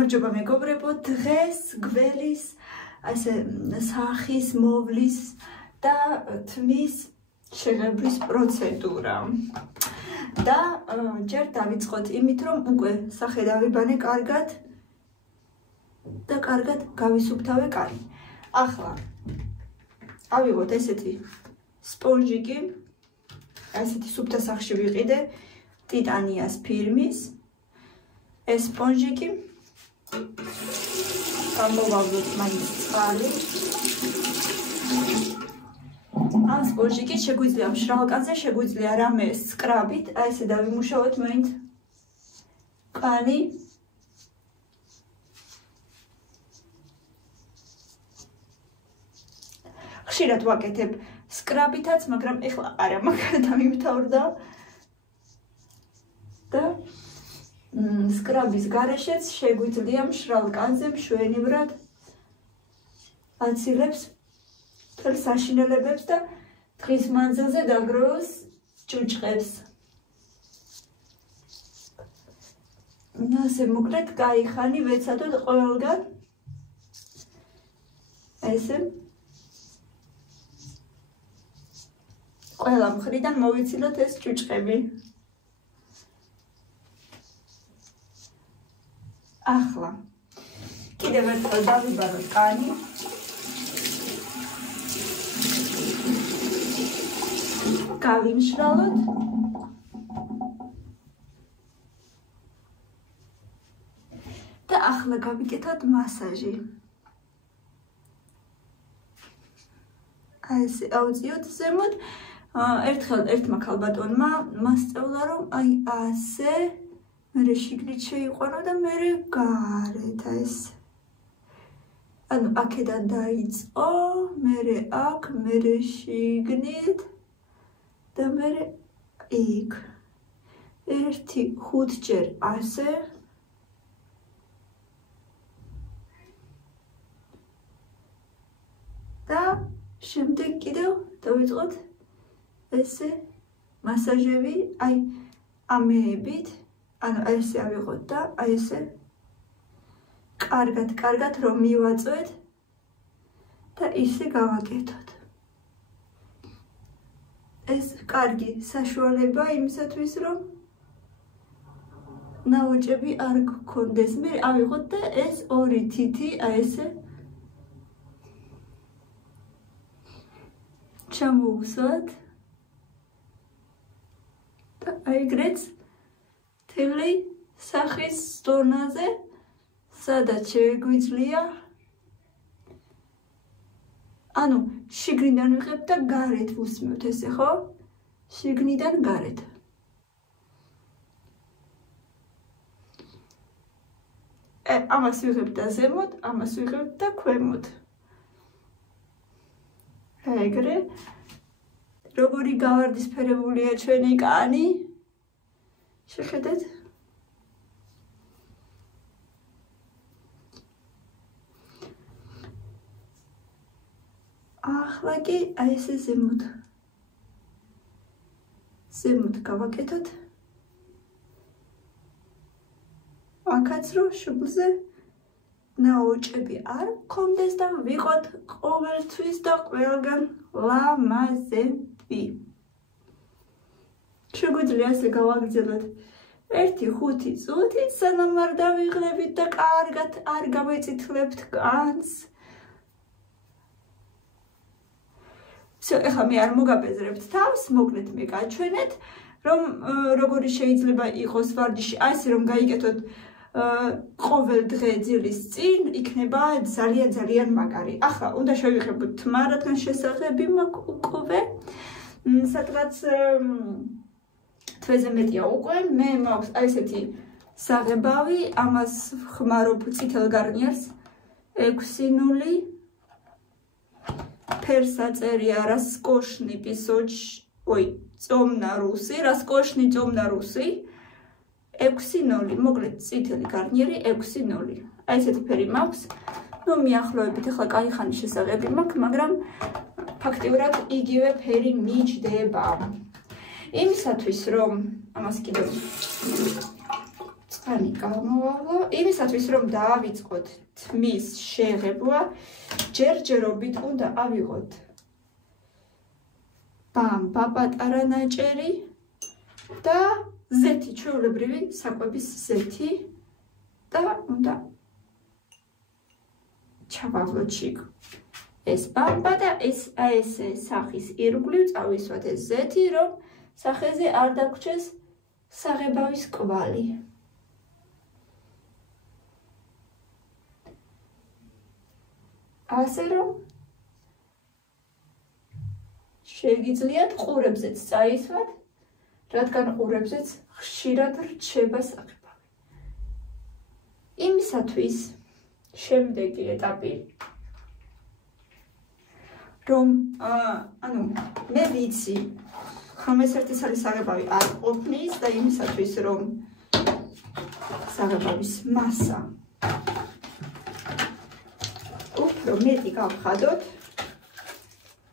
გამარჯობა მეგობრებო, დღეს გველის ასე სახის მოვლის და თმის შეღებვის პროცედურა. და ჯერ დავიწყოთ იმით, რომ უკვე სახე დავიბანე კარგად და კარგად გავისუფთავე კარი. ახლა ავიღოთ ესეთი სპონჟიკი, ასეთი სუფთა სახში ვიყიდე ტიტანიას ფირმის ეს სპონჟიკი გამოვავლოთ მაინც წყალი. ამ სპონჟიკით შეგვიძლია მშრალ კანზე, შეგვიძლია რამე სკრაბით, აი ესე დავიმუშავოთ მაინც კანი. ხშირად ვაკეთებ სკრაბითაც, მაგრამ ეხლა არა, მაგარი დამიმთავრდა და სკრაბის გარეშეც შეგვიძლია მშრალ კანზე მშვენივრად აცილებს მთელ საშინელებებს და დღის მანძილზე დაგროვოს ჭუჭყებს. ასე მოკლედ გაიხანი ვეცადოთ ყველგან ესე ყველა მხრიდან მოვიცილოთ ეს ჭუჭყები. ახლა კიდევ ერთხელ დავიბაროთ კანი. გავიმშრალოთ. და ახლა გავიკეთოთ მასაჟი. აი ესე ავწიოთ ზემოთ. ერთხელ ერთმა ქალბატონმა მასწავლა, რომ აი ასე მერე შიგნით შეიყვანო და მერე გარეთ ეს. ანუ აქედან დაიწყო, მერე აქ, მერე შიგნით და მერე იქ. 1-5 ჯერ ასე. და შემდეგ კიდევ დავიწყოთ ესე მასაჟები, აი ამეებით. ანუ ესე ავიღოთ და აი ესე კარგად რომ მივაწვეთ და ისე გავაკეთოთ. ეს კარგი საშუალება იმისათვის, რომ ნაოჭები არ გქონდეს. მე ავიღოთ და ეს ორი თითი აი ესე ჩამოვუსვათ და აიგრეთ თელი სახის დონაზე, სადაც შეგვიძლია. ანუ შიგნიდან ვიღებ და გარეთ ვუსმევთ ესე, ხო? შიგნიდან გარეთ. ამას ვიღებ და ზემოთ, ამას ვიღებ და ქვემოთ. ეგრე როგორი გავარდისფერებულია ჩვენი კანი. შეხედეთ? ახლა კი აი ესე ზემოთ გავაკეთოთ. აქაც რომ შუბლზე ნაოჭები არ გქონდეს და ვიყოთ ყოველთვის და ყველგან ლამაზები. შეგვიძლია ასე გავაგრძელოთ 1-5 წუთი, სანამ არ დავიღლებით და კარგად არ გავეწითლებთ კანს. ეხლა მე არ მოგაბეზრებთ თავს, მოკლედ მე გაჩვენეთ, რომ როგორი შეიძლება იყოს ვარჯიში, ასე რომ გაიკეთოთ ყოველ დღე ძილის წინ, იქნება ძალიან მაგარი. ახლა უნდა შევიღებოთ თმა, რადგან შესაღები მაქვს უკვე, სადღაც თვეზე მეტია უკვე. მე მაქვს აი ესეთი საღებავი, ამას ხმარობ წითელ გარნიერს 6-0. ფერსაწერია раскошный песочек, ой, წომნა რუსი, раскошный წომნა რუსი 6-0, მოკლედ წითელი გარნიერი 6-0. აი ესეთი ფერი მაქვს. ნუ მიახლოებით ახლა კაი ხანი შესაღები მაქვს, მაგრამ ფაქტიურად იგივე ფერი მიჯდება. იმისათვის რომ ამას კიდევ ხანი გამოვავლო. იმისათვის რომ დაავიწყოთ თმის შეღებვა, ჯერჯერობით უნდა ავიღოთ ბამბა პატარა ნაჭერი და ზეთი, ჩვეულებრივი საკვების ზეთი და უნდა ჩავავლოთ შიგ. ეს ბამბა და ეს სახის ირგვლივ წავისვათ ეს ზეთი, რომ სახეზე არ დაგვრჩეს საღებავის კვალი. ასე რომ შეგიძლიათ ყურებზეც წაისვათ, რადგან ყურებზეც ხშირად რჩება საღებავი. იმისათვის შემდეგი ეტაპი რომ მე ვიცი რომ ეს ერთი საღებავი არ ყოფნის და იმისათვის რომ საღებავის მასა უფრო მეტი გავხადოთ,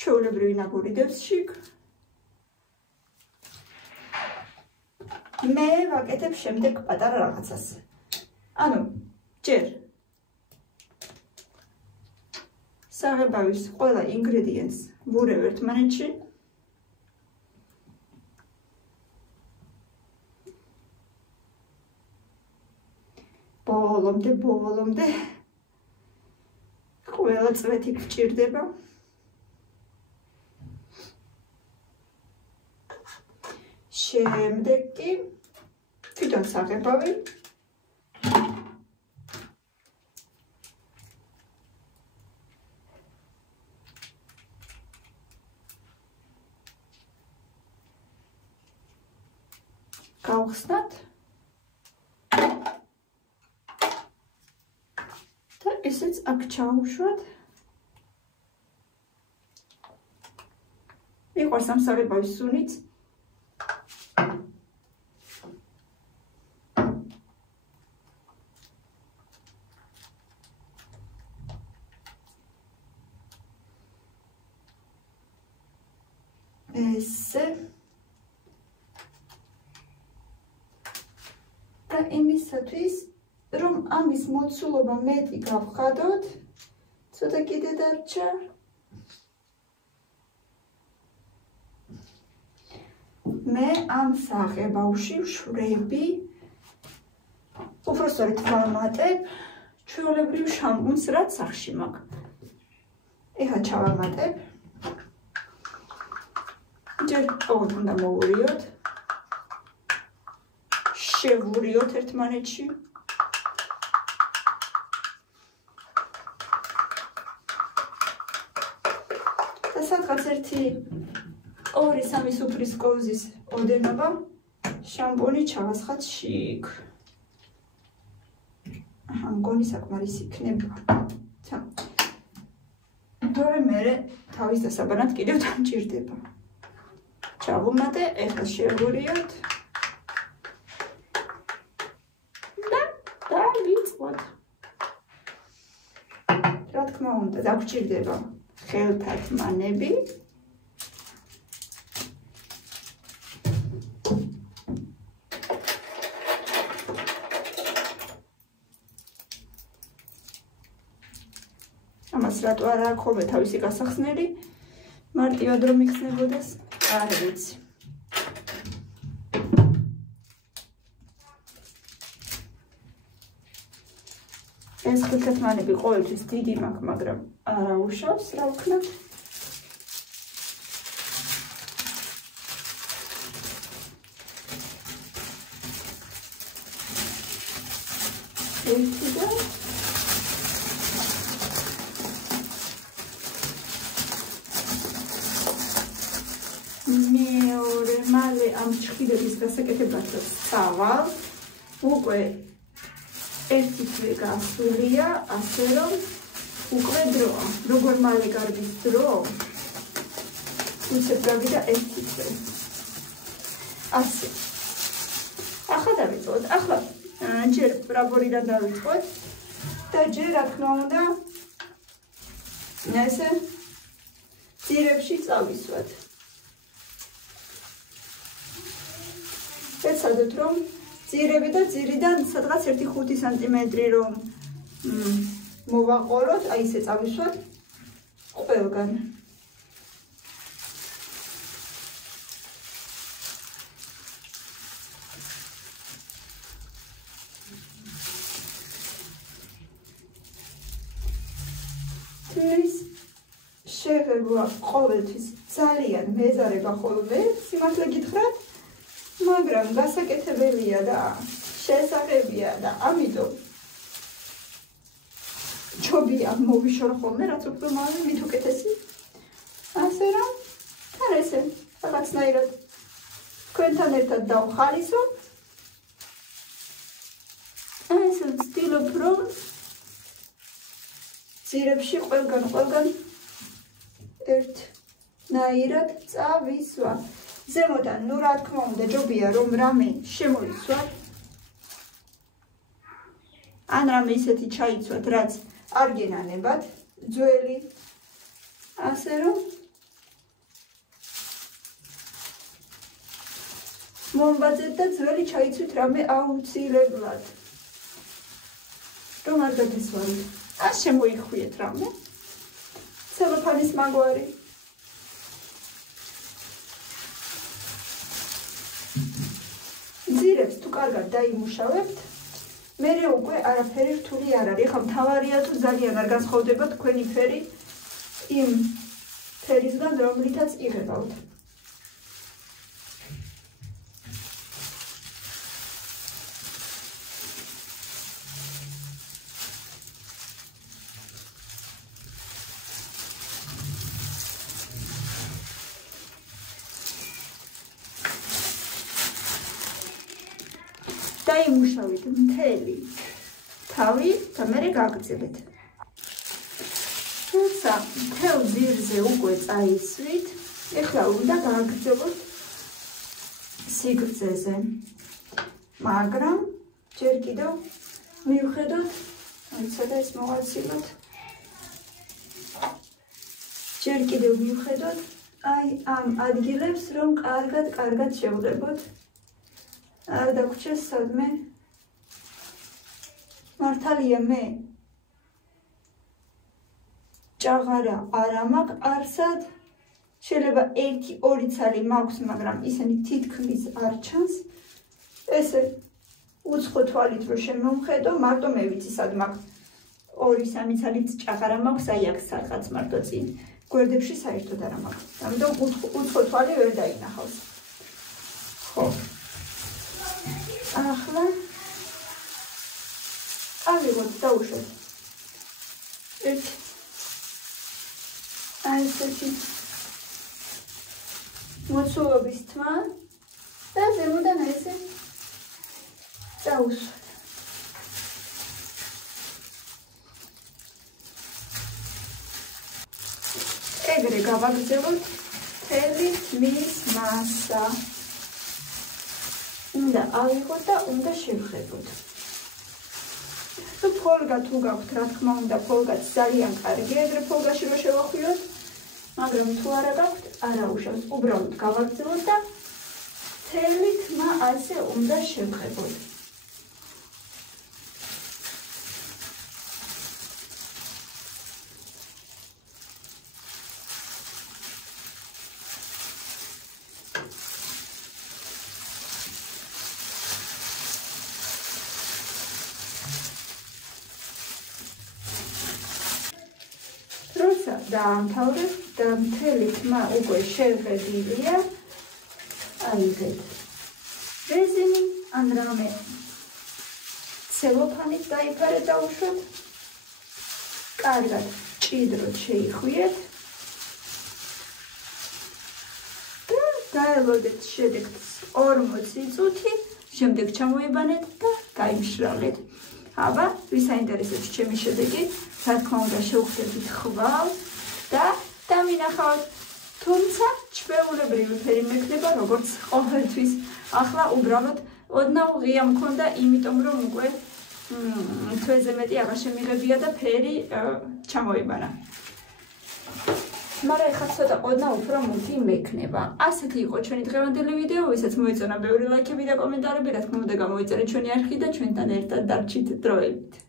ჩვეულებრივი ნაბურიდებს შიგ მე ვაკეთებ შემდეგ პატარა რაღაცას. ჯერ საღებავის ყველა ინგრედიენტს ვურევ ერთმანეთში. ბოლომდე ყველა წვეთი გჭირდება. შემდეგ კი თვითონ საღებავი გავხსნათ და ესეც აქ ჩაუშვათ. მიყვარს ამ საღებავის სუნიც. ესე და იმისათვის რომ ამის მოცულობა მეტი გავხადოთ, ცოტა კიდე დარჩა. მე ამ საღებავში ვშვრები, უпростоრეთ ვამატებ ჩვეულებრივ შამპუნს, რაც სახში მაქვს. ეხლა ჩავამატებ. ჯერ ყოველთ უნდა მოვურიოთ, შევურიოთ ერთმანეთში. და სადღაც 1-2-3 სუფრის კოვზის ოდენობა შამპუნი ჩავასხათ შიგ. მგონი საკმარისი იქნება. თორემ მე თავის დასაბანად კიდევ დამჭირდება. ჩავუმატე, ეხლა შევურიოთ და დავიწყოთ. რა თქმა უნდა, დაგჭირდება ხელთათმანები. ამას რატო არ აქვს ხოლმე თავისი გასახსნელი, მარტივად რომ იქნებოდეს, არ ვიცი. ეს ხელთათმანები ყოველთვის დიდი მაქვს, მაგრამ არ აუშავს, რა ვქნა. ერთი და მეორე მალე ამ ჩხილების გასაკეთებას ვსავალ. უკვე ერთი თვე გასულია, ასე რომ უკვე დროა. როგორ მალე გარბის დრო? უცებ გავიდა ერთი თვე. ასე. ახლა დავიწყოთ. ახლა ჯერ პრაბორიდან დავიწყოთ და ჯერ რა თქმა უნდა ესე ძირებში წავისვათ. ეცადოთ რომ ძირები და ძირიდან სადღაც 1-5 სანტიმეტრი რომ მოვაყოლოთ, აი ესე წავისვათ ყველგან. თვლის შეღებვა ყოველთვის ძალიან მეზარება ხოლმე, სიმართლე გითხრათ, მაგრამ გასაკეთებელია და შესაძლებელია და ამიტომ ჯობია მოვიშორო ხოლმე, რაც უფრო მალე მით უკეთესი. ასე რომ თან ესე რაღაცნაირად თქვენთან ერთად დავხალისო. ესე ვცდილობ რომ ძირებში ყველგან ერთნაირად წავისვა. ზემოდან, ნუ რა თქმა უნდა, ჯობია რომ რამე შემოიცვათ. ან რამე ისეთი ჩაიცვათ, რაც არ გენანებათ, ძველი. ასე რომ მომბაძეთ და ძველი ჩაიცვით რამე აუცილებლად. რომ არ გადასვალოთ. ან შემოიხვიეთ რამე. ცელოფანის მაგვარი. ძირებს თუ კარგად დაიმუშავებთ, მერე უკვე არაფერი რთული არ არის. ხა მთავარია თუ ძალიან არ განსხვავდება თქვენი ფერი იმ ფერისგან, რომლითაც იღებავთ. დაიმუშავეთ მთელი თავი და მერე გაგრძელეთ. თუმცა მთელ ძირზე უკვე წაისვით, ეხლა უნდა გააგრძელოთ სიგრძეზე. მაგრამ ჯერ კიდევ მივხედოთ, სადა ეს მოვაცილოთ. ჯერ კიდევ მივხედოთ აი ამ ადგილებს, რომ კარგად შევღებოთ. არ დაგვრჩეს სადმე მართალია მე ჭაღარა არ მაქვს არსად, შეიძლება 1-2 ცალი მაქვს, მაგრამ ისინი თითქმის არ ჩანს. ესე უცხო თვალით რო შემოვხედო, მარტო მე ვიცი სად მაქვს 2-3 ცალიც ჭაღარა მაქვს, აი აქ სადღაც მარტო წინ გვერდებში საერთოდ არ მაქვს. ამიტომ უცხო თვალი ვერ დაინახავს. ხო. ახლა ავიღოთ დაუშვათ ერთი აი ესეთი მოცულობის თმა და ზემოდან ესე დაუშვათ. ეგრე გავაგრძელოთ მთელი თმის მასა. უნდა ავიღოთ და უნდა შევხედოთ. თუ ფოლგა თუ გაქვთ, რა თქმა უნდა, ფოლგაც ძალიან კარგია, ეგრე ფოლგაში რო შევახვიოთ, მაგრამ თუ არა გაქვთ, არ აუშავს. უბრალოდ გავაგრძელოთ და მთელი თმა ასე უნდა შევხედოთ. დაამთავრებ და მთელი თმა უკვე შევხედილია. აიღეთ რეზინი ან რამე ცელოფანით დაიფარე დაუშვათ. კარგად ჭიდროდ შეიხვიეთ და გაელოდეთ შედეგს 40 წუთი, შემდეგ ჩამოიბანეთ და გაიმშრალეთ. აბა, ვის აინტერესებს ჩემი შედეგი, რა თქმა უნდა შევხვდებით ხვალ და დამინახავთ. თუმცა ჩვეულებრივი ფერი მექნება როგორც ყოველთვის. ახლა უბრალოდ ოდნავ ღია მქონდა, იმიტომ რომ უკვე თვეზე მეტი აღარ შემიღებია და ფერი ჩამოიბანა. მაგრამ ეხლა ცოტა ყოდნა უფრო მუქი მექნება. ასეთი იყო ჩვენი დღევანდელი ვიდეო, ვისაც მოეწონა ბევრი ლაიქები და კომენტარები, რა თქმა უნდა, გამოიწერეთ ჩვენი არხი და ჩვენთან ერთად დარჩით დროებით.